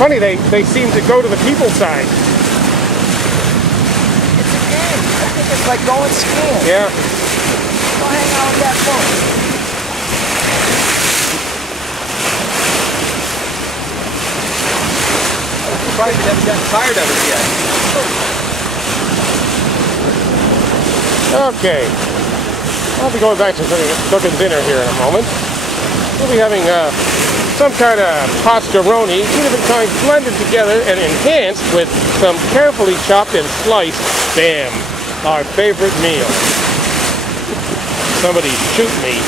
funny, they seem to go to the people side. It's a game. I think it's like going skiing. Yeah. Go hang out with that boat. Surprised you haven't gotten tired of it yet. Okay. I'll be going back to cooking dinner here in a moment. We'll be having some kind of pastaroni, two different kinds blended together and enhanced with some carefully chopped and sliced spam, our favorite meal. Somebody shoot me.